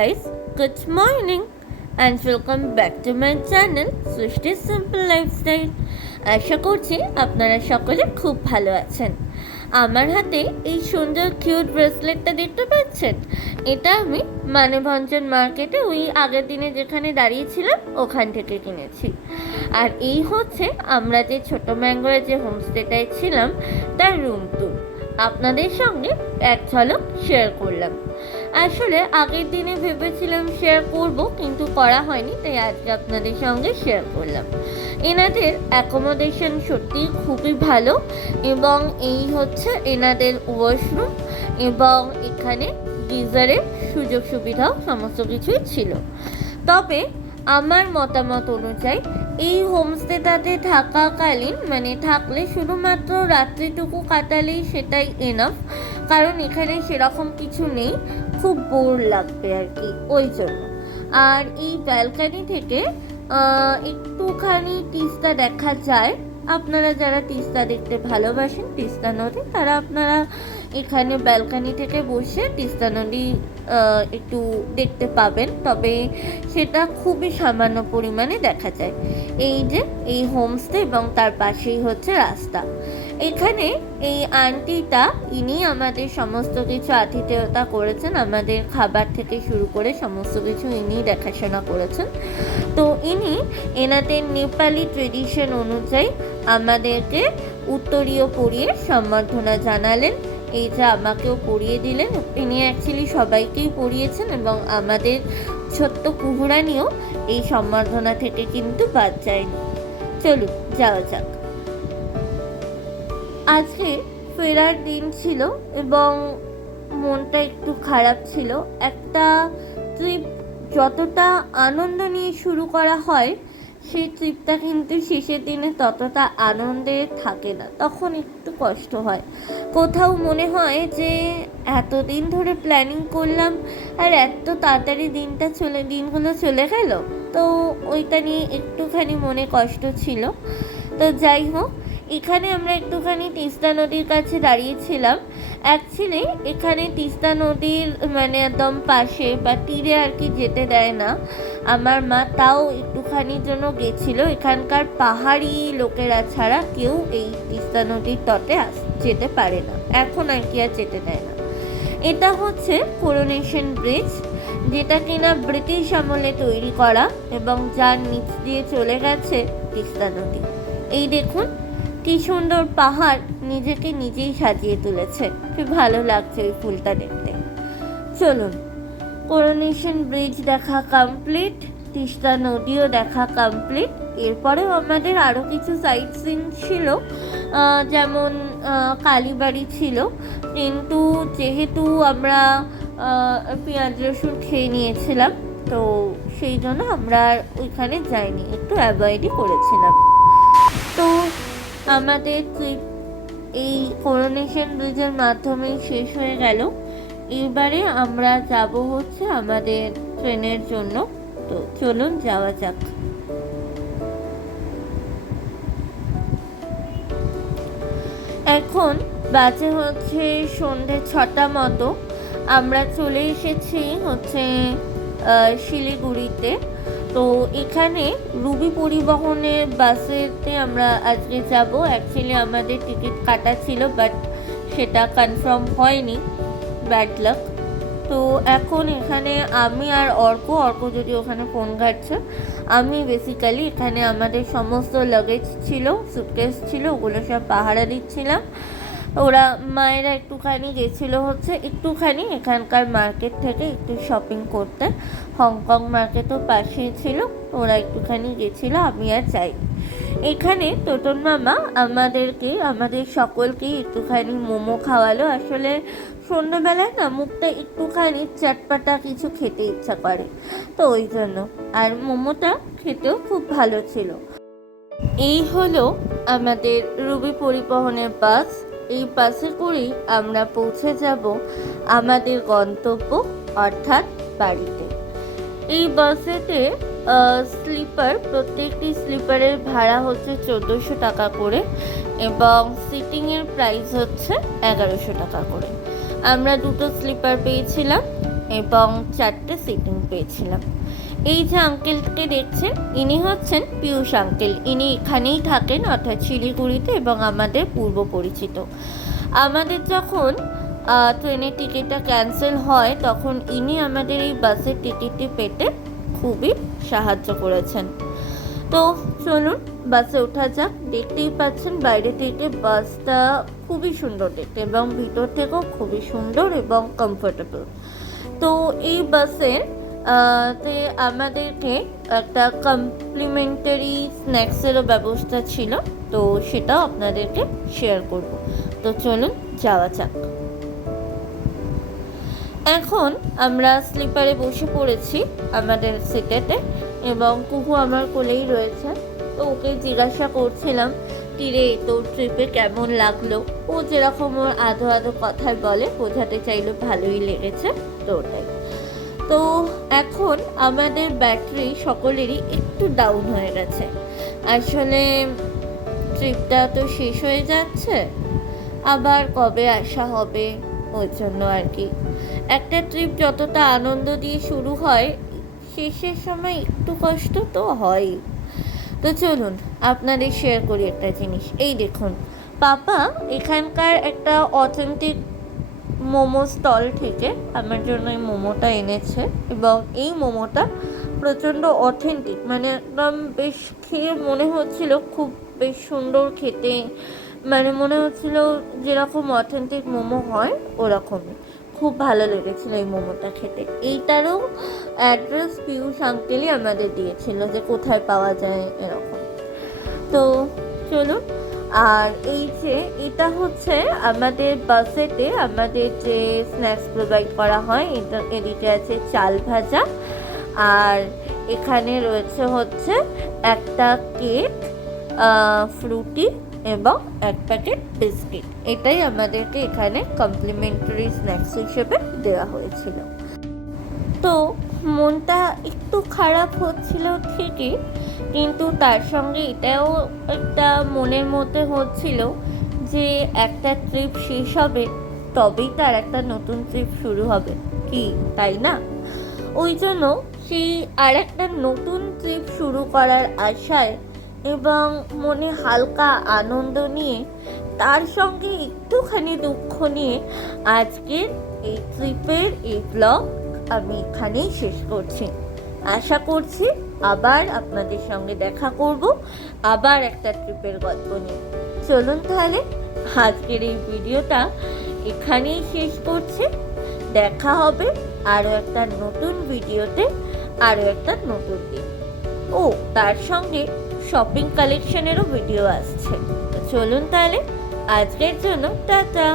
guys, good morning and welcome back to my channel সৃষ্টি simple lifestyle. আশা করছি আপনারা সকলে খুব ভালো আছেন। আমার হাতে এই সুন্দর কিউট ব্রেসলেটটা দেখতে পাচ্ছেন, এটা আমি মানভঞ্জন মার্কেটে ওই আগের দিনে যেখানে দাঁড়িয়েছিলাম ওখান থেকে কিনেছি। আর এই হচ্ছে আমরা যে ছোট ম্যাঙ্গোর যে হোমস্টেটায় ছিলাম তার রুম ট্যুর। আপনাদের সঙ্গে এক ঝলক শেয়ার করলাম। আসলে আগের দিনে ভেবেছিলাম শেয়ার করব, কিন্তু করা হয়নি, তাই আজকে আপনাদের সঙ্গে শেয়ার করলাম। এনাদের অ্যাকোমোডেশন সত্যি খুবই ভালো এবং এই হচ্ছে এনাদের ওয়াশরুম এবং এখানে গিজারের সুযোগ সুবিধাও সমস্ত কিছুই ছিল। তবে আমার মতামত অনুযায়ী এই হোমস্টেটাতে থাকাকালীন থাকলে শুধুমাত্র রাত্রিটুকু কাটালেই সেটাই এনাফ, কারণ এখানে সেরকম কিছু নেই, খুব বোর লাগবে আর কি, ওই জন্য। আর এই ব্যালকানি থেকে একটুখানি তিস্তা দেখা যায়। আপনারা যারা তিস্তা দেখতে ভালোবাসেন, তিস্তা নদী, তারা আপনারা এখানে ব্যালকানি থেকে বসে তিস্তা নদী একটু দেখতে পাবেন, তবে সেটা খুবই সামান্য পরিমাণে দেখা যায়। এই যে এই হোমস্টে এবং তার পাশেই হচ্ছে রাস্তা। এখানে এই আন্টিটা, ইনি আমাদের সমস্ত কিছু আতিথেয়তা করেছেন, আমাদের খাবার থেকে শুরু করে সমস্ত কিছু ইনি দেখাশোনা করেছেন। তো ইনি এনাদের নেপালি ট্রেডিশন অনুযায়ী আমাদেরকে উত্তরীয় পরিয়ে সম্বর্ধনা জানালেন। এই যে আমাকেও পরিয়ে দিলেন, ইনি অ্যাকচুয়ালি সবাইকেই পরিয়েছেন এবং আমাদের ছোট্ট কুহুরানিও এই সম্বর্ধনা থেকে কিন্তু বাদ যায়নি। চলুন যাওয়া যাক। আজকে ফেরার দিন ছিল এবং মনটা একটু খারাপ ছিল। একটা ট্রিপ যতটা আনন্দ নিয়ে শুরু করা হয়, সেই ট্রিপটা কিন্তু শেষের দিনে ততটা আনন্দে থাকে না, তখন একটু কষ্ট হয়। কোথাও মনে হয় যে এতদিন ধরে প্ল্যানিং করলাম আর এত তাড়াতাড়ি দিনগুলো চলে গেল, তো ওইটা নিয়ে একটুখানি মনে কষ্ট ছিল। তো যাই হোক, এখানে আমরা একটুখানি তিস্তা নদীর কাছে দাঁড়িয়েছিলাম। অ্যাকচুয়ালি এখানে তিস্তা নদীর একদম পাশে বা তীরে আর কি যেতে দেয় না। আমার মা তাও একটুখানির জন্য গেছিল। এখানকার পাহাড়ি লোকেরা ছাড়া কেউ এই তিস্তা নদীর তটে যেতে পারে না, এখন আর কি আর যেতে দেয় না। এটা হচ্ছে করোনেশন ব্রিজ, যেটা কিনা ব্রিটিশ আমলে তৈরি করা এবং যার নিচ দিয়ে চলে গেছে তিস্তা নদী। এই দেখুন কি সুন্দর পাহাড় নিজেকে নিজেই সাজিয়ে তুলেছে, খুব ভালো লাগছে ওই ফুলটা দেখতে। চলুন, করোনেশন ব্রিজ দেখা কমপ্লিট, তিস্তা নদীও দেখা কমপ্লিট। এরপরেও আমাদের আরও কিছু সাইট সিন ছিল, যেমন কালীবাড়ি ছিল, কিন্তু যেহেতু আমরা পেঁয়াজ রসুন খেয়ে নিয়েছিলাম, তো সেই জন্য আমরা ওইখানে যাইনি, একটু অ্যাভয়েডই করেছিলাম। তো আমাদের ট্রিপ এই করোনেশন ব্রিজের মাধ্যমেই শেষ হয়ে গেল। এবারে আমরা যাব হচ্ছে আমাদের ট্রেনের জন্য। তো চলুন যাওয়া যাক। এখন বাজে হচ্ছে সন্ধে 6টা মতো। আমরা চলে এসেছি হচ্ছে শিলিগুড়িতে। তো এখানে রুবি পরিবহনের বাসেতে আমরা আজকে যাব। অ্যাকচুয়ালি আমাদের টিকিট কাটা ছিল, বাট সেটা কনফার্ম হয়নি, ব্যাড লাক। তো এখন এখানে আমি আর অর্ক যদি ওখানে ফোন ঘাটছে, আমি বেসিক্যালি এখানে আমাদের সমস্ত লাগেজ ছিল, সুটকেস ছিল, ওগুলো সব পাহারা দিচ্ছিলাম। ওরা মায়েরা একটুখানি গেছিলো হচ্ছে একটুখানি এখানকার মার্কেট থেকে একটু শপিং করতে, হংকং মার্কেটও পাশেই ছিল, ওরা একটুখানি গেছিলো, আমি আর চাই। এখানে টোটন মামা আমাদের সকলকেই একটুখানি মোমো খাওয়ালো। আসলে সন্ধ্যাবেলায় না মুখটা একটুখানি চটপাটা কিছু খেতে ইচ্ছা করে, তো ওই জন্য। আর মোমোটা খেতেও খুব ভালো ছিল। এই হলো আমাদের রুবি পরিবহনের বাস। এই বাসে করেই আমরা পৌঁছে যাব আমাদের গন্তব্য, অর্থাৎ বাড়িতে। এই বাসেতে স্লিপার, প্রত্যেকটি স্লিপারের ভাড়া হচ্ছে 1400 টাকা করে এবং সিটিংয়ের প্রাইস হচ্ছে 1100 টাকা করে। আমরা দুটো স্লিপার পেয়েছিলাম, এবং 4টে সিটিং পেয়েছিলাম। এই যে আঙ্কেলকে দেখছেন, ইনি হচ্ছেন পিয়ুষ আঙ্কেল। ইনি এখানেই থাকেন, অর্থাৎ শিলিগুড়িতে, এবং আমাদের পূর্ব পরিচিত। আমাদের যখন ট্রেনের টিকিটটা ক্যান্সেল হয়, তখন ইনি আমাদের এই বাসের টিকিটটি পেতে খুবই সাহায্য করেছেন। তো চলুন বাসে ওঠা যাক। দেখতেই পাচ্ছেন বাইরে থেকে বাসটা খুবই সুন্দর দেখতে, এবং ভিতর থেকেও খুবই সুন্দর এবং কমফোর্টেবল। তো এই বাসের তে আমাদেরকে একটা কমপ্লিমেন্টারি স্ন্যাক্সেরও ব্যবস্থা ছিল, তো সেটাও আপনাদেরকে শেয়ার করব। তো চলুন যাওয়া যাক। এখন আমরা স্লিপারে বসে পড়েছি আমাদের সিটেতে, এবং কুহু আমার কোলেই রয়েছে। তো ওকে জিজ্ঞাসা করছিলাম, তীরে তোর ট্রিপে কেমন লাগলো। ও যেরকম ওর আধো আধো কথায় বলে, বোঝাতে চাইলো ভালোই লেগেছে। তো ওটাই। তো এখন আমাদের ব্যাটারি সকলেরই একটু ডাউন হয়ে গেছে। আসলে ট্রিপটা তো শেষ হয়ে যাচ্ছে, আবার কবে আসা হবে, ওই জন্য আর কি। একটা ট্রিপ যতটা আনন্দ দিয়ে শুরু হয়, শেষের সময় একটু কষ্ট তো হয়। তো চলুন আপনাদের শেয়ার করি একটা জিনিস। এই দেখুন, পাপা এখানকার একটা অথেন্টিক মোমো স্টল থেকে আমার জন্য এই মোমোটা এনেছে, এবং এই মোমোটা প্রচণ্ড অথেন্টিক, মানে একদম বেশ খেয়ে মনে হচ্ছিল খুব বেশ সুন্দর খেতে, মানে মনে হচ্ছিল যেরকম অথেন্টিক মোমো হয় ওরকমই। খুব ভালো লেগেছিলো এই মোমোটা খেতে। এইটারও অ্যাড্রেস পিয়ুষ আঙ্কেলই আমাদের দিয়েছিল, যে কোথায় পাওয়া যায় এরকম। তো চলুন। আর এই যে এটা হচ্ছে আমাদের বাসেতে আমাদের যে স্ন্যাক্স প্রোভাইড করা হয়, এটা এদিকে আছে চাল ভাজা, আর এখানে রয়েছে হচ্ছে একটা কেক, ফ্রুটি এবং এক প্যাকেট বিস্কিট। এটাই আমাদেরকে এখানে কমপ্লিমেন্টারি স্ন্যাক্স হিসেবে দেওয়া হয়েছিল। তো মনটা একটু খারাপ হচ্ছিল ঠিকই, কিন্তু তার সঙ্গে এটাও একটা মনের মধ্যে হচ্ছিল যে একটা ট্রিপ শেষ হবে, তবেই তার একটা নতুন ট্রিপ শুরু হবে, কি তাই না? ওই জন্য সেই আর একটা নতুন ট্রিপ শুরু করার আশায় এবং মনে হালকা আনন্দ নিয়ে, তার সঙ্গে একটুখানি দুঃখ নিয়ে, আজকের এই ট্রিপের এই ব্লগ আমি এখানেই শেষ করছি। আশা করছি আবার আপনাদের সঙ্গে দেখা করব, আবার একটা ট্রিপের গল্প নিয়ে। চলুন তাহলে আজকের এই ভিডিওটা এখানেই শেষ করছি। দেখা হবে আরও একটা নতুন ভিডিওতে, আরও একটা নতুন দিন। ও তার সঙ্গে শপিং কালেকশনেরও ভিডিও আসছে। চলুন তাহলে আজকের জন্য টাটা।